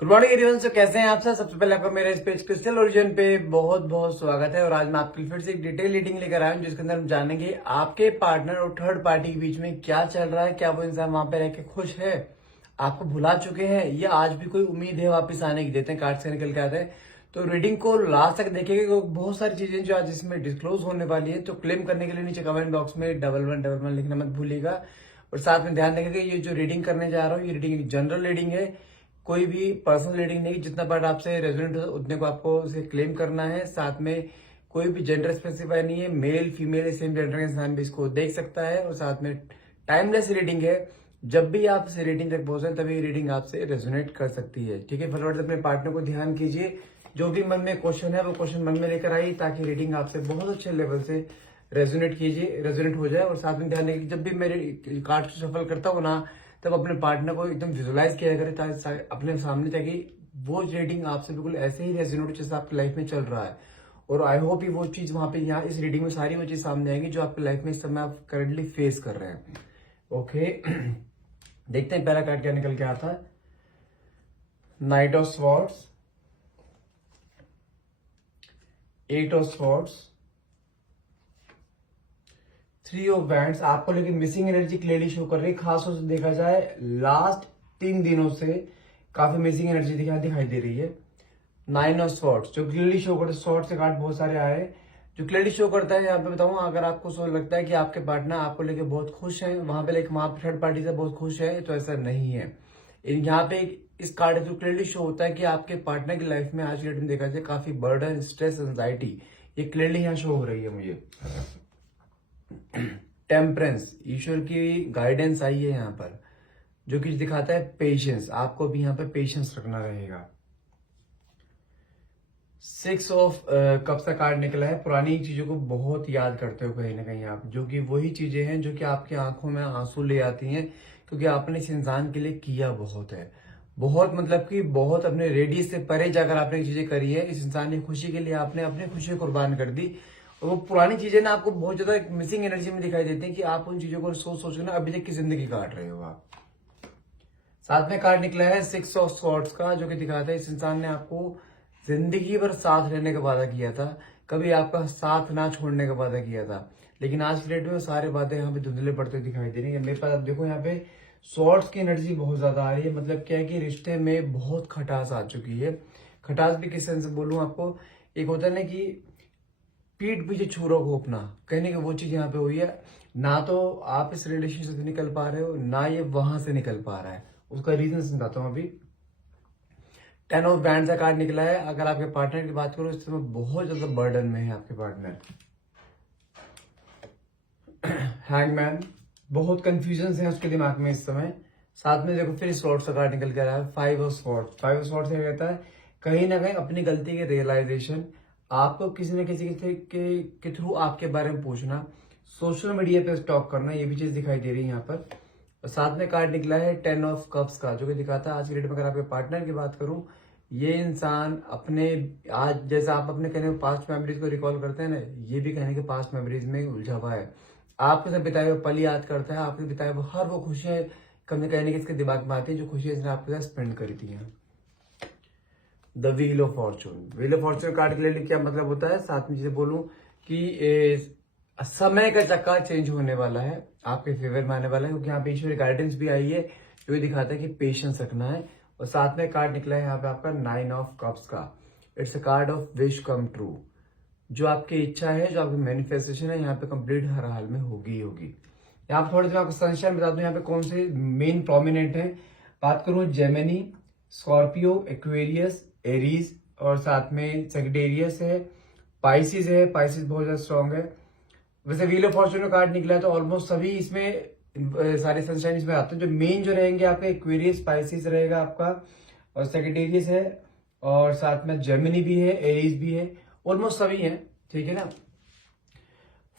Good morning everyone. सो कैसे हैं आप सब? सबसे पहले आपका मेरे इस पेज क्रिस्टल ओरिजिन पे बहुत बहुत स्वागत है। और आज मैं आपके लिए फिर से एक डिटेल रीडिंग लेकर आया हूं, जिसके अंदर हम जानेंगे आपके पार्टनर और थर्ड पार्टी के बीच में क्या चल रहा है। क्या वो इंसान वहां पे रह के खुश है, आपको भुला चुके हैं, या आज भी कोई उम्मीद है वापस आने की? देते हैं कार्ड से निकल के आते हैं। तो रीडिंग को लास्ट तक देखिएगा, क्योंकि बहुत सारी चीजें जो आज इसमें डिस्क्लोज होने वाली है। तो क्लेम करने के लिए नीचे कमेंट बॉक्स में 1111 लिखना मत भूलिएगा। और साथ में ध्यान रखिएगा, ये जो रीडिंग करने जा रहा हूँ, ये रीडिंग जनरल रीडिंग है, कोई भी पर्सनल रीडिंग नहीं। जितना पार्ट आपसे रेजोनेट हो उतने को आपको उसे क्लेम करना है। साथ में कोई भी जेंडर स्पेसिफाई नहीं है, मेल फीमेल सेम जेंडर का इंसान भी इसको देख सकता है। और साथ में टाइमलेस रीडिंग है, जब भी आप इस रीडिंग तक पहुंचे तभी रीडिंग आपसे रेजोनेट कर सकती है। ठीक है, फटाफट से अपने पार्टनर को ध्यान कीजिए, जो भी मन में क्वेश्चन है वो क्वेश्चन मन में लेकर आइए, ताकि रीडिंग आपसे बहुत अच्छे लेवल से रेजोनेट हो जाए। और साथ में ध्यान रखिए, जब भी मेरे कार्ड को सफल करता हूँ ना, तब अपने पार्टनर को एकदम विजुलाइज किया करें अपने सामने, ताकि वो रीडिंग आपसे बिल्कुल ऐसे ही रेजोनेट जैसे आपकी लाइफ में चल रहा है। और आई होप ये वो चीज वहां पे यहाँ इस रीडिंग में सारी वो चीज सामने आएंगी जो आपकी लाइफ में इस समय आप करंटली फेस कर रहे हैं। ओके देखते हैं पहला कार्ड क्या निकल के आता है। Knight of swords, eight of swords, three of wands. आपको लेकिन मिसिंग एनर्जी क्लियरली शो कर रही है। खासतौर से देखा जाए लास्ट 3 दिनों से काफी मिसिंग एनर्जी दिखाई दे रही है। नाइन ऑफ स्वॉर्ड्स जो क्लियरली शो करता है, स्वॉर्ड से कार्ड बहुत सारे आए जो क्लियरली शो करता है। यहाँ पे बताऊं, अगर आपको सो लगता है कि आपके पार्टनर आपको लेके बहुत खुश है, वहां पे लेकिन वहां थर्ड पार्टी से बहुत खुश है, तो ऐसा नहीं है। यहाँ पे इस कार्ड के थ्रू क्लियरली शो होता है कि आपके पार्टनर की लाइफ में आज के डेट में देखा जाए काफी बर्डन, स्ट्रेस, एंजाइटी, ये क्लियरली यहाँ शो हो रही है मुझे। टेम्परेंस, ईश्वर की गाइडेंस आई है यहाँ पर, जो कि दिखाता है पेशेंस। आपको भी यहाँ पे पेशेंस रखना रहेगा। सिक्स ऑफ कप्स का कार्ड निकला है। पुरानी चीजों को बहुत याद करते हो कहीं ना कहीं आप, जो कि वही चीजें हैं जो कि आपकी आंखों में आंसू ले आती हैं, क्योंकि आपने इस इंसान के लिए किया बहुत है। बहुत मतलब कि बहुत अपने रेडियस से परे जाकर आपने चीजें करी है। इस इंसान की खुशी के लिए आपने अपनी खुशी कुर्बान कर दी। और वो पुरानी चीजें ना आपको बहुत ज्यादा मिसिंग एनर्जी में दिखाई देती हैं, कि आप उन चीजों को सोच सोच के ना अभी तक की जिंदगी काट रहे हो आप। साथ में कार्ड निकला है सिक्स ऑफ स्वॉर्ड्स का, जो कि दिखाता है इस इंसान ने आपको जिंदगी भर साथ रहने का वादा किया था, कभी आपका साथ ना छोड़ने का वादा किया था। लेकिन आज की डेट में सारे वादे यहाँ पे धुंधले पड़ते दिखाई दे रहे हैं। मेरे पास आप देखो, यहाँ पे स्वॉर्ड्स की एनर्जी बहुत ज्यादा आ रही है। मतलब क्या है कि रिश्ते में बहुत खटास आ चुकी है। खटास भी किस सेंस से बोलूं आपको, एक होता है ना कि पीठ पीछे छुरा घोंपना, कहने की वो चीज यहाँ पे हुई है। ना तो आप इस रिलेशनशिप से निकल पा रहे हो, ना ये वहां से निकल पा रहा है। उसका रीजन समझाता हूँ अभी। 10 ऑफ बैंड का कार्ड निकला है। अगर आपके पार्टनर की बात करो, इस समय बहुत ज्यादा बर्डन में है आपके पार्टनर। हैंगमैन, बहुत कंफ्यूजन है उसके दिमाग में इस समय। साथ में देखो फिर स्वॉर्ड्स का कार्ड निकल के रहा है, five of swords. Five of swords कहता है कहीं ना कहीं अपनी गलती के रियलाइजेशन, आपको किसी न किसी के थ्रू आपके बारे में पूछना, सोशल मीडिया पे स्टॉक करना, ये भी चीज दिखाई दे रही है यहाँ पर। और साथ में कार्ड निकला है 10 ऑफ कप्स का, जो कि दिखाता है आज की डेट में अगर आपके पार्टनर की बात करूं, ये इंसान अपने आज जैसे आप अपने कहने पास्ट मेमोरीज को रिकॉल करते हैं ना, ये भी कहने के पास्ट मेमोरीज में उलझा हुआ है। आपके साथ बिताए हुए पल याद करता है, आपके बिताए हुए हर वो खुशियां कभी कहने के इसके दिमाग में आती है, जो खुशियां इसने आपके साथ स्पेंड करी थी। The wheel of Fortune, wheel of Fortune card के लिए क्या मतलब होता है, साथ में चीजें बोलूं कि समय का चक्का चेंज होने वाला है, आपके फेवर में आने वाला है, क्योंकि यहाँ पे ईश्वरी गाइडेंस भी आई है, जो दिखाता है कि पेशेंस रखना है। और साथ में कार्ड निकला है यहाँ पे आपका 9 ऑफ कप्स का। It's a card of wish come true, जो आपकी इच्छा है, जो आपकी मैनिफेस्टेशन है, यहाँ पे कंप्लीट हर हाल में होगी ही होगी। यहाँ पे थोड़े से आपको सनशाइन बता दूं, यहाँ पे कौन से मेन प्रोमिनेंट है। बात करूं जेमिनी, स्कॉर्पियो, एक्वेरियस, एरीज, और साथ में सेजिटेरियस है, पाइसिस है। पाइसिस बहुत ज्यादा स्ट्रॉन्ग है। वैसे व्हील ऑफ फॉर्चून कार्ड निकला है, तो ऑलमोस्ट सभी इसमें सारे सनशाइन इसमें आते हैं। जो मेन जो रहेंगे आपके एक्वेरियस, पाइसिस रहेगा आपका, और सेजिटेरियस है, और साथ में जेमिनी भी है, एरीज भी है, ऑलमोस्ट सभी हैं। ठीक है ना।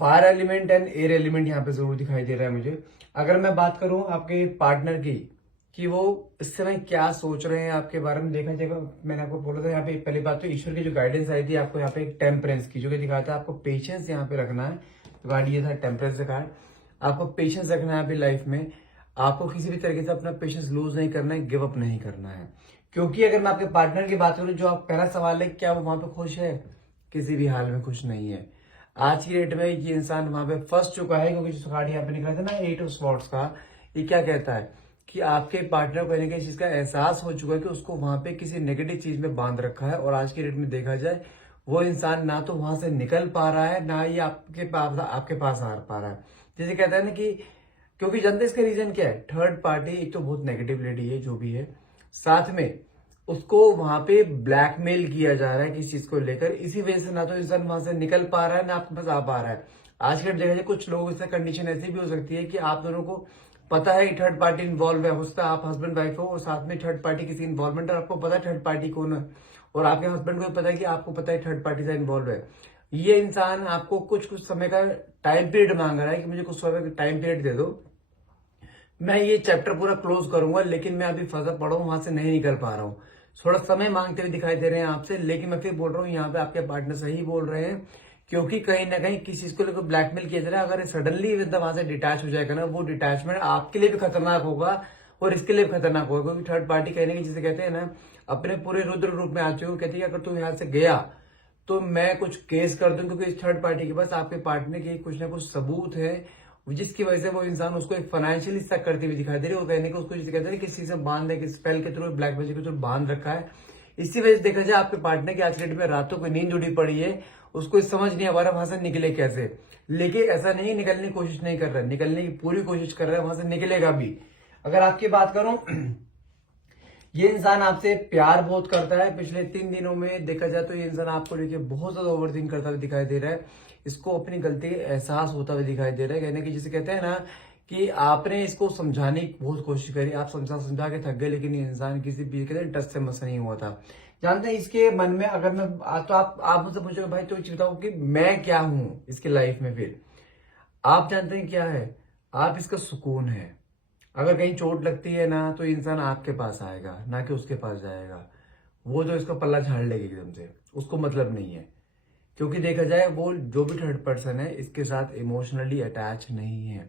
Fire element and air element यहाँ पे जरूर दिखाई दे रहा है मुझे। अगर मैं बात करूं आपके पार्टनर की, कि वो इस समय क्या सोच रहे हैं आपके बारे में, देखा जाएगा। मैंने आपको बोला था यहाँ पे पहली बात तो ईश्वर की जो गाइडेंस आई थी आपको यहाँ पे एक टेम्परेंस की, जो कि दिखाता है आपको पेशेंस यहाँ पे रखना है। तो कार्ड ये था टेम्परेंस का कार्ड। आपको पेशेंस रखना है अभी लाइफ में, आपको किसी भी तरीके से अपना पेशेंस लूज नहीं करना है, गिव अप नहीं करना है। क्योंकि अगर मैं आपके पार्टनर की बात करूं, जो आप पहला सवाल है, क्या वो वहां पे खुश है? किसी भी हाल में खुश नहीं है। आज की डेट में ये इंसान वहां पे फंस चुका है, क्योंकि जो कार्ड यहाँ पे निकला था ना, 8 ऑफ स्वॉर्ड्स का, ये क्या कहता है कि आपके पार्टनर को कहीं चीज का एहसास हो चुका है कि उसको वहां पे किसी नेगेटिव चीज में बांध रखा है। और आज की डेट में देखा जाए, वो इंसान ना तो वहां से निकल पा रहा है, ना ही आपके पास आ पा रहा है। जैसे कहता है ना कि, क्योंकि जानते हैं इसका रीजन क्या है? थर्ड पार्टी एक तो बहुत नेगेटिव लेडी है, जो भी है, साथ में उसको वहां पे ब्लैकमेल किया जा रहा है किसी चीज को लेकर। इसी वजह से ना तो इंसान वहां से निकल पा रहा है, ना आपके पास आ पा रहा है। आज के डेट देखा जाए, कुछ लोगों से कंडीशन ऐसी भी हो सकती है कि आप दोनों को पता है कि थर्ड पार्टी इन्वॉल्व है, हो सकता है आप हस्बैंड वाइफ हो और साथ में थर्ड पार्टी किसी इन्वॉल्वमेंट है, और आपको पता है थर्ड पार्टी कौन है, और आपके हस्बैंड को भी पता है कि आपको पता है थर्ड पार्टी से इन्वॉल्व है। ये इंसान आपको कुछ कुछ समय का टाइम पीरियड मांग रहा है कि मुझे कुछ समय का टाइम पीरियड दे दो, मैं ये चैप्टर पूरा क्लोज करूंगा, लेकिन मैं अभी फंसा पड़ा हूं, वहां से नहीं निकल पा रहा हूं। थोड़ा समय मांगते हुए दिखाई दे रहे हैं आपसे, लेकिन मैं फिर बोल रहा हूँ, यहाँ पे आपके पार्टनर सही बोल रहे हैं, क्योंकि कहीं ना कहीं किसी चीज को लेकर ब्लैकमेल किया जा रहा है। अगर सडनली मतलब वहां से डिटैच हो जाएगा ना, वो डिटैचमेंट आपके लिए भी खतरनाक होगा और इसके लिए भी खतरनाक होगा, क्योंकि थर्ड पार्टी कहने की जिसे कहते हैं ना, अपने पूरे रुद्र रूप में आ चुके हो, कहती है अगर तू यहाँ से गया तो मैं कुछ केस कर दूं, क्योंकि इस थर्ड पार्टी के पास आपके पार्टनर के कुछ ना कुछ सबूत है, जिसकी वजह से वो इंसान उसको एक फाइनेंशियली तक करते हुए दिखाई दे रही है। वो कहने को उसको जिसे कहते हैं किसी चीज से बांध है, किसी स्पेल के थ्रू, ब्लैक मैजिक के थ्रू बांध रखा है। इसी वजह से देखा जाए, आपके पार्टनर की आज की डेट में रातों को नींद उड़ी पड़ी है, उसको समझ नहीं आ रहा वहां से निकले कैसे। लेकिन ऐसा नहीं है निकलने की कोशिश नहीं कर रहा है, निकलने की पूरी कोशिश कर रहा है, वहां से निकलेगा भी। अगर आपकी बात करूं, ये इंसान आपसे प्यार बहुत करता है। पिछले 3 दिनों में देखा जाए तो ये इंसान आपको लेके बहुत ज्यादा ओवरथिंक करता हुआ दिखाई दे रहा है। इसको अपनी गलती का एहसास होता हुआ दिखाई दे रहा है। कहने की जिसे कहते हैं ना कि आपने इसको समझाने की बहुत कोशिश करी, आप समझा समझा के थक गए, लेकिन ये इंसान किसी भी कहते हैं टच से मस नहीं हुआ था। जानते हैं इसके मन में, अगर मैं तो आप मुझसे पूछोगे भाई तो ये बताओ कि मैं क्या हूं इसकी लाइफ में, फिर आप जानते हैं क्या है? आप इसका सुकून है। अगर कहीं चोट लगती है ना, तो इंसान आपके पास आएगा, ना कि उसके पास जाएगा। वो जो इसका पल्ला झाड़ लेगी एकदम से, उसको मतलब नहीं है। क्योंकि देखा जाए, वो जो भी थर्ड पर्सन है, इसके साथ इमोशनली अटैच नहीं है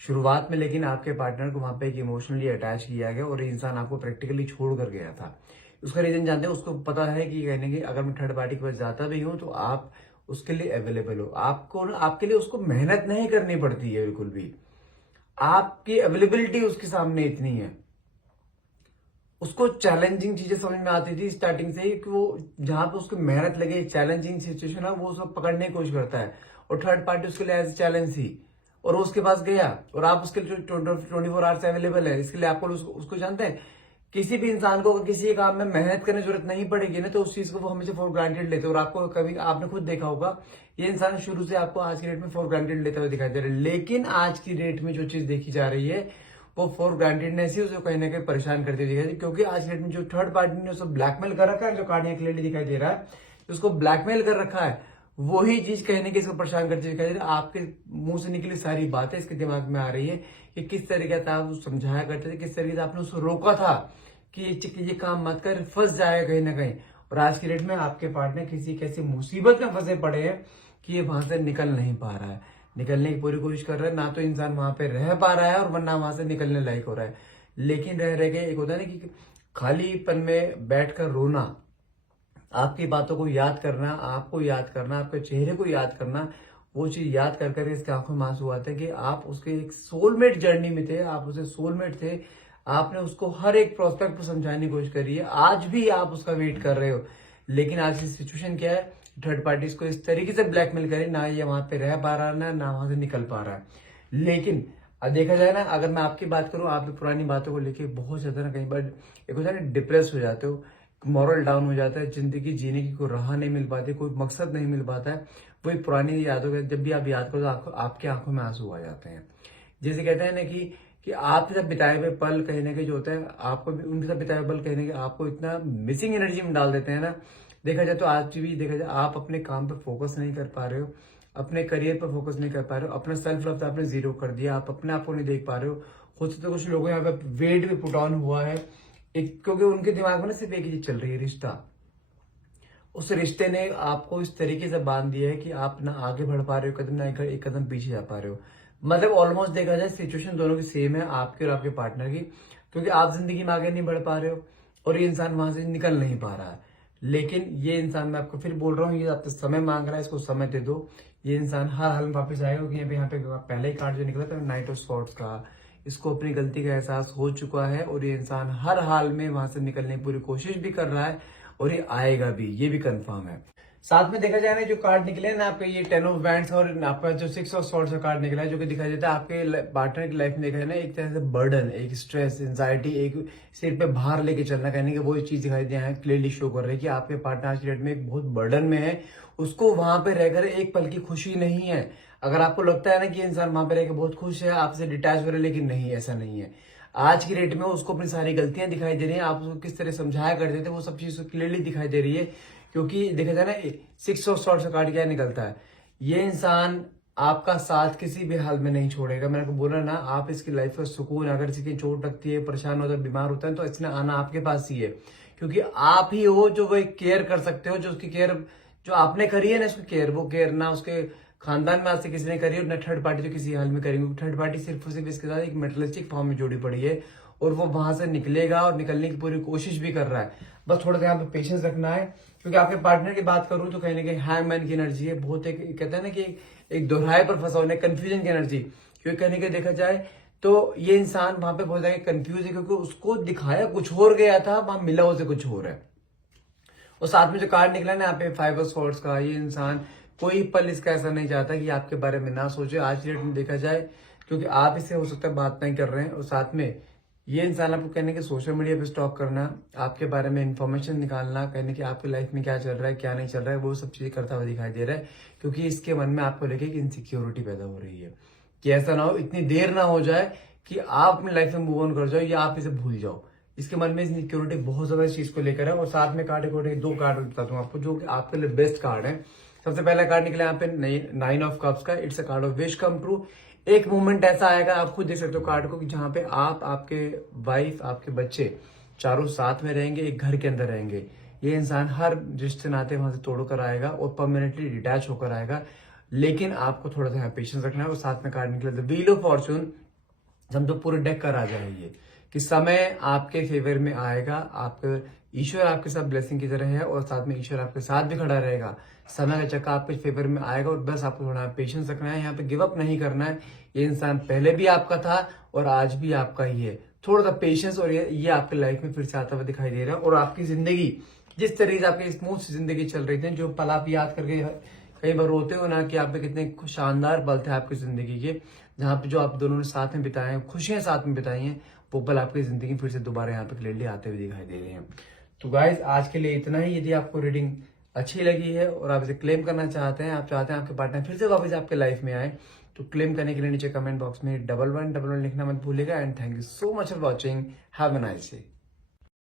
शुरुआत में, लेकिन आपके पार्टनर को वहां पे एक इमोशनली अटैच किया गया और ये इंसान आपको प्रैक्टिकली छोड़ कर गया था। उसका रीजन जानते हैं? उसको पता है कि कहने की अगर मैं थर्ड पार्टी के पास जाता भी हूं तो आप उसके लिए अवेलेबल हो, आपको ना आपके लिए उसको मेहनत नहीं करनी पड़ती है बिल्कुल भी। आपकी अवेलेबिलिटी उसके सामने इतनी है। उसको चैलेंजिंग चीजें समझ में आती थी स्टार्टिंग से ही, कि वो जहां पे उसको मेहनत लगे, चैलेंजिंग सिचुएशन है, वो उसको पकड़ने की कोशिश करता है। और थर्ड पार्टी उसके लिए एज चैलेंज थी, और वो उसके पास गया, और आप उसके लिए 24 आवर्स अवेलेबल है। इसके लिए आपको उसको जानते हैं, किसी भी इंसान को अगर किसी काम में मेहनत करने की जरूरत नहीं पड़ेगी ना, तो उस चीज को वो हमेशा फॉर ग्रांटेड लेते हैं। और आपको कभी आपने खुद देखा होगा, ये इंसान शुरू से आपको आज की डेट में फॉर ग्रांटेड लेते हुए दिखाई दे रहा है। लेकिन आज की डेट में जो चीज देखी जा रही है, वो फॉर ग्रांटेडनेस ही उसे कहीं ना कहीं परेशान करती हुई दिखाई दे, क्योंकि आज की डेट में जो थर्ड पार्टी ने उसको ब्लैकमेल कर रखा है, जो कार्ड यहाँ क्लियरली दिखाई दे रहा है, उसको ब्लैकमेल कर रखा है, वही चीज कहीं ना कहीं इसको परेशान करती हुई दिखाई दे रही है। आपके मुंह से निकली सारी बातें इसके दिमाग में आ रही है कि किस तरीके से आप समझाया करते थे, किस तरीके से आपने उसको रोका था कि ये काम मत कर, फंस जाएगा कहीं ना कहीं। और आज की डेट में आपके पार्टनर किसी कैसी मुसीबत में फंसे पड़े हैं कि ये वहां से निकल नहीं पा रहा है, निकलने की पूरी कोशिश कर रहा है। ना तो इंसान वहां पे रह पा रहा है, और वरना वहां से निकलने लायक हो रहा है। लेकिन रह रह के एक होता है ना कि खालीपन में बैठकर रोना, आपकी बातों को याद करना, आपको याद करना, आपके चेहरे को याद करना, वो चीज याद कर कर इसके आंखों में आंसू आते हैं कि आप उसके एक सोलमेट जर्नी में थे, आप उसके सोलमेट थे। आपने उसको हर एक प्रोस्पेक्ट को समझाने की कोशिश करी है, आज भी आप उसका वेट कर रहे हो। लेकिन आज की सिचुएशन क्या है? थर्ड पार्टीज को इस तरीके से ब्लैकमेल करे, ना ये वहां पे रह पा रहा है, ना वहां से निकल पा रहा है। लेकिन अब देखा जाए ना, अगर मैं आपकी बात करूं, आप पुरानी बातों को लेके बहुत ज्यादा ना कई बार एक होता है ना, डिप्रेस हो जाते हो, मॉरल डाउन हो जाता है, जिंदगी जीने की कोई राह नहीं मिल पाती, कोई मकसद नहीं मिल पाता है। वही पुरानी यादों का जब भी आप याद करो तो आपकी आंखों में आंसू आ जाते हैं। जैसे कहते हैं ना कि आपके साथ बिताए हुए पल कहीं ना कहीं जो होता है, आपको भी उनके साथ बिताए हुए पल कहीं ना कहीं आपको इतना मिसिंग एनर्जी में डाल देते हैं ना। देखा जाए तो आज भी देखा जाए, आप अपने काम पे फोकस नहीं कर पा रहे हो, अपने करियर पर फोकस नहीं कर पा रहे हो, अपना सेल्फ लव आपने जीरो कर दिया, आप अपने आप को नहीं देख पा रहे हो। खुद से तो कुछ लोगों यहाँ पे वेट भी पुट ऑन हुआ है, क्योंकि उनके दिमाग में ना सिर्फ एक ही चीज चल रही है, रिश्ता। उस रिश्ते ने आपको इस तरीके से बांध दिया है कि आप ना आगे बढ़ पा रहे हो कदम, ना एक कदम पीछे जा पा रहे हो। मतलब ऑलमोस्ट देखा जाए सिचुएशन दोनों की सेम है, आपके और आपके पार्टनर की, क्योंकि आप जिंदगी में आगे नहीं बढ़ पा रहे हो और ये इंसान वहां से निकल नहीं पा रहा है। लेकिन ये इंसान, मैं आपको फिर बोल रहा हूँ, ये आपसे समय मांग रहा है, इसको समय दे दो। ये इंसान हर हाल में वापस आएगा, क्योंकि यहाँ पे पहले ही कार्ड जो निकला था नाइट ऑफ स्वॉर्ड्स का, इसको अपनी गलती का एहसास हो चुका है और ये इंसान हर हाल में वहां से निकलने की पूरी कोशिश भी कर रहा है और ये आएगा भी, ये भी कंफर्म है। साथ में देखा जाए ना, जो कार्ड निकले ना आपके, ये 10 ऑफ वैंड्स और आपका जो 6 ऑफ स्वॉर्ड्स का कार्ड निकला है, जो कि दिखाई देता है आपके पार्टनर की लाइफ में देखा जाए ना, एक तरह से बर्डन, एक स्ट्रेस, एंजाइटी, एक सिर पे भार लेके चलना, कहने की वो चीज दिखाई दिया है, क्लियरली शो कर रही है कि आपके पार्टनर आज की डेट में एक बहुत बर्डन में है। उसको वहां पे रहकर एक पल की खुशी नहीं है। अगर आपको लगता है ना कि इंसान वहां पे रहकर बहुत खुश है, आपसे डिटैच हो रहा है, लेकिन नहीं, ऐसा नहीं है। आज की डेट में उसको अपनी सारी गलतियां दिखाई दे रही हैं, आप उसको किस तरह समझाया करते थे वो सब चीज क्लियरली दिखाई दे रही है। क्योंकि देखा जाए ना, 6 ऑफ स्वॉर्ड्स का कार्ड क्या निकलता है, ये इंसान आपका साथ किसी भी हाल में नहीं छोड़ेगा। मैंने आपको बोला ना, आप इसकी लाइफ का सुकून, अगर किसी की चोट लगती है, परेशान होता है, बीमार होता है, तो इसने आना आपके पास ही है। क्योंकि आप ही हो जो वो केयर कर सकते हो, जो उसकी केयर जो आपने करी है ना, उसकी केयर, वो केयर ना उसके खानदान में आज से किसी ने करी और न थर्ड पार्टी जो किसी हाल में करेंगे। थर्ड पार्टी सिर्फ और सिर्फ इसके साथ एक मेटलिस्टिक फॉर्म में जुड़ी पड़ी है और वो वहां से निकलेगा और निकलने की पूरी कोशिश भी कर रहा है। बस थोड़ा सा यहाँ पे पेशेंस रखना है। क्योंकि आपके पार्टनर की बात करूं तो कहीं ना कहीं हैंगमैन की एनर्जी है, बहुत एक कहते हैं ना कि एक दोहराए पर फंसा होने, कंफ्यूजन की एनर्जी। क्योंकि कहने के देखा जाए तो ये इंसान वहां पे बहुत ज्यादा कंफ्यूज है, क्योंकि उसको दिखाया कुछ और गया था, वहां मिला उसे कुछ और है। और साथ में जो कार्ड निकला ना यहाँ पे 5 ऑफ स्वॉर्ड्स का, ये इंसान कोई पल इसका ऐसा नहीं चाहता कि आपके बारे में ना सोचे आज की डेट में देखा जाए, क्योंकि आप इससे हो सकता है बात नहीं कर रहे हैं। और साथ में ये इंसान आपको कहने के सोशल मीडिया पे स्टॉक करना, आपके बारे में इंफॉर्मेशन निकालना, कहने की आपकी लाइफ में क्या चल रहा है क्या नहीं चल रहा है, वो सब चीजें करता हुआ दिखाई दे रहा है। क्योंकि इसके मन में आपको लेके एक इनसिक्योरिटी पैदा हो रही है कि ऐसा ना हो, इतनी देर ना हो जाए कि आप अपनी लाइफ में मूव ऑन कर जाओ या आप इसे भूल जाओ। इसके मन में इनसिक्योरिटी बहुत ज्यादा इस चीज को लेकर है। और साथ में कार्ड कोड 2 कार्ड बताता हूँ आपको, जो कि आपके लिए बेस्ट कार्ड है। सबसे पहला कार्ड निकला यहाँ पे 9 ऑफ कप्स का, it's a card of wish come true. एक मोमेंट ऐसा आएगा, आप खुद देख सकते हो कार्ड को, कि जहां पे आप, आपके वाइफ, आपके बच्चे चारों साथ में रहेंगे, एक घर के अंदर रहेंगे। ये इंसान हर रिश्ते नाते वहां से तोड़कर आएगा और परमानेंटली डिटैच होकर आएगा। लेकिन आपको थोड़ा सा पेशेंस रखना है। और साथ में कार्ड निकला व्हील ऑफ फॉर्चून, समझो पूरे डेक का राजा है ये, कि समय आपके फेवर में आएगा। आपके ईश्वर आपके साथ ब्लेसिंग की तरह है और साथ में ईश्वर आपके साथ भी खड़ा रहेगा। समय का चक्का आपके फेवर में आएगा और बस आपको थोड़ा पेशेंस रखना है, यहाँ पे गिव अप नहीं करना है। ये इंसान पहले भी आपका था और आज भी आपका ही है। थोड़ा सा पेशेंस, और ये आपकी लाइफ में फिर से आता हुआ दिखाई दे रहा है। और आपकी जिंदगी जिस तरीके से आपकी स्मूथ जिंदगी चल रही थी, जो पल आप याद करके कई बार रोते हो ना, कि आप पे कितने शानदार पल थे आपकी जिंदगी के, जहाँ पे जो आप दोनों ने साथ में बिताए हैं, खुशियां साथ में बिताई हैं, वो पल आपकी जिंदगी फिर से दोबारा यहाँ पे क्लियरली आते हुए दिखाई दे रहे हैं। तो गाइज आज के लिए इतना ही। यदि आपको रीडिंग अच्छी लगी है और आप इसे क्लेम करना चाहते हैं, आप चाहते हैं आपके पार्टनर फिर से वापस आपके लाइफ में आए, तो क्लेम करने के लिए नीचे कमेंट बॉक्स में 1111 लिखना मत भूलिएगा। And thank you so much for watching. Have a nice day.